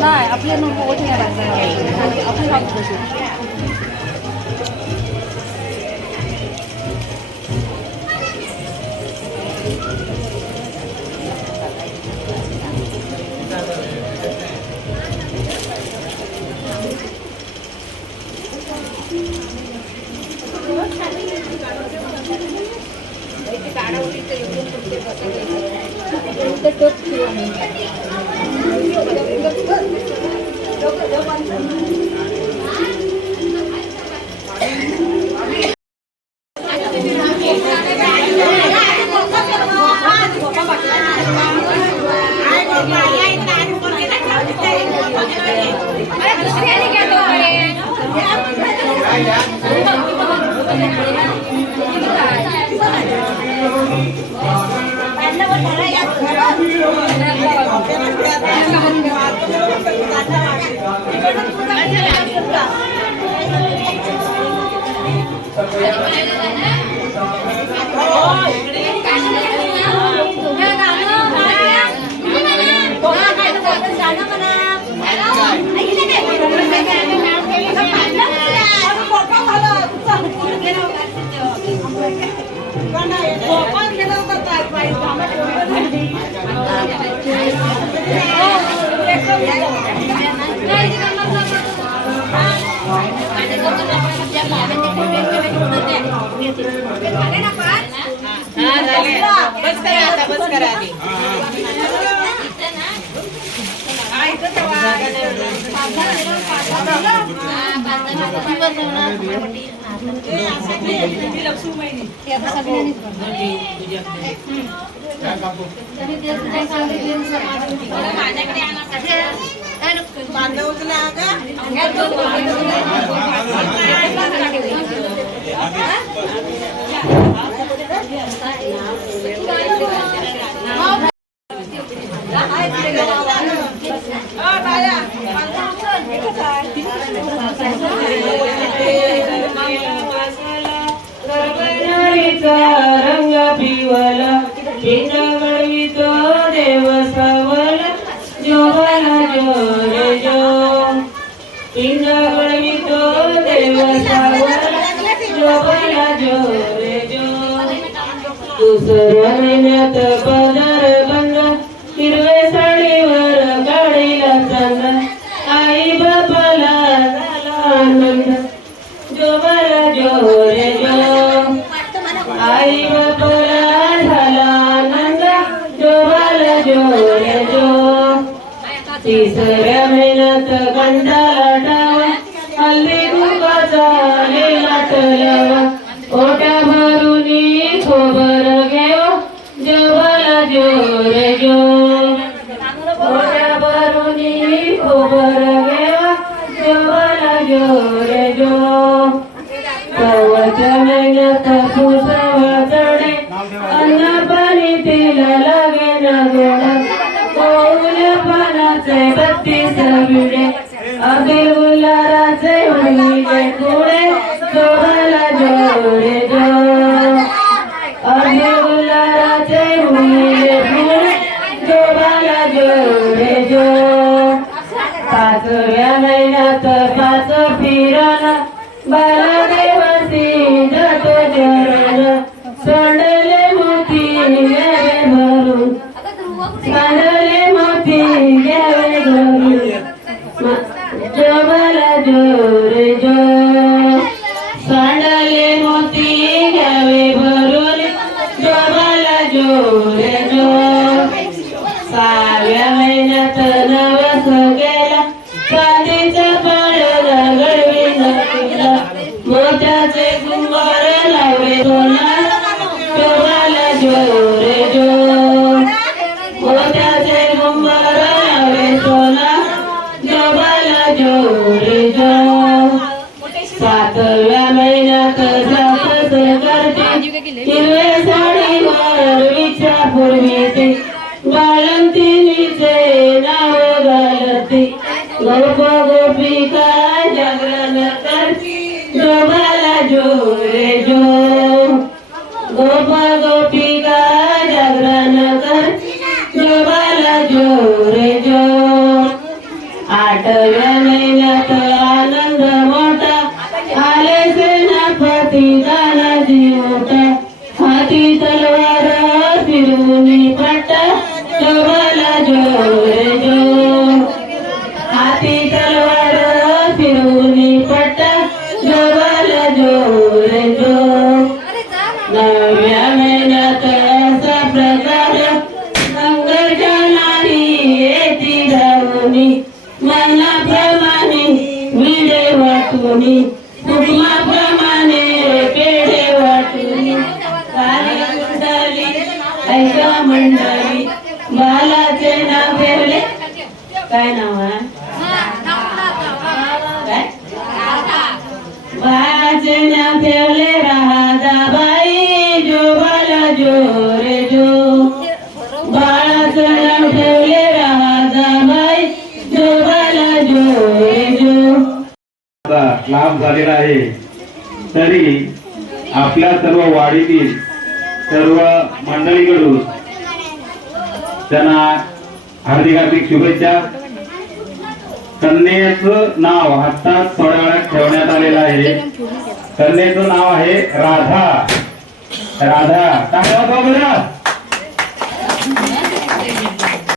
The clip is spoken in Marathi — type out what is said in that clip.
नाही आपल्या ओठी नाही बांधणार आपली बाजू कशी बस करा रंग पिवला चिंगळीतो देव सावला जोवला जो रे जो चिंगळीतो देव सावला जोवला जो रे जो दुसऱ्या महिन्यात पदर बंद हिरवे साडीवर गाडीला चालला आई बापाला झाला आनंद जोवला जो रे जो आई बापाला झाला आनंद जोवाला जो रे जो तिसऱ्या महिन्यात गंडाला डावा हल्ली गुंबाचा लाट लावा ओट्या भरून खोबर घेव जोवाला जो रे जो ओट्या भरून खोबर घेव जोवाला जो रे जो सव्वाच्या महिन्यात फुसावा चढे अन्न पाणी तिला लागे ना गोडा ओल्या पानाचे 32 विडे अबीर गुलाराचे उडीले पुढे जोवाला जो रे जो अबीर गुलाराचे उडीले पुढे जोवाला जो रे जो 5व्या महिन्यात 5 फिराला बालदेवासी जातो जरण सोडले मोती घ्यावे भरून सांडले मोती घ्यावे घरून जोवाला जो रे जो सांडले मोती घ्यावे भरून जोवाला जो रे जो 6व्या महिन्यात नवस गेला चांदीचा पाळणा घडवीला मोत्याचे कुंभार लावे सोना जोवाला जो रे जो मोत्याचे कुंभार लावे सोना जोवाला जो रे जो 7व्या महिन्यात जात करते हिरवे साडीवर विचारपूर्वीचे बाळंतिणीचे नाव घालते गोप गोपिका जागरण करते जोवाला जो रे जो गोप गोपिका जागरण करते जोवाला जो रे आठव्या महिन्यात आनंद मोठा आले सेनापती तानाजी मोठा हाती तलवार फिरवून पट्टा शोभाला जोरे जो हाती तलवार फिरवून पट्टा शोभाला जोरे जो नवव्या महिन्यात असा प्रकार संघर्षा नाही येती धावूनी मनाप्रमाणे विडे वाटूनी हुकमाप्रमाणे पेढे वाटूनी कुंडली ऐका मंडळी बालाचे नाव ठेवले काय नाव आहे काय बाळाचे नाव ठेवले राधाबाई जो बाला जो रे जो बाळाचं नाव ठेवले राधाबाई जो बाला जो रे जो लाभ झालेला आहे तरी आपल्या सर्व वाडीतील सर्व मंडळीकडून त्यांना हार्दिक हार्दिक शुभेच्छा. कन्येचं नाव हातात थोड्या वेळात ठेवण्यात आलेलं आहे. कन्येचं नाव आहे राधा. राधा टाळ्या वाजवा बरं.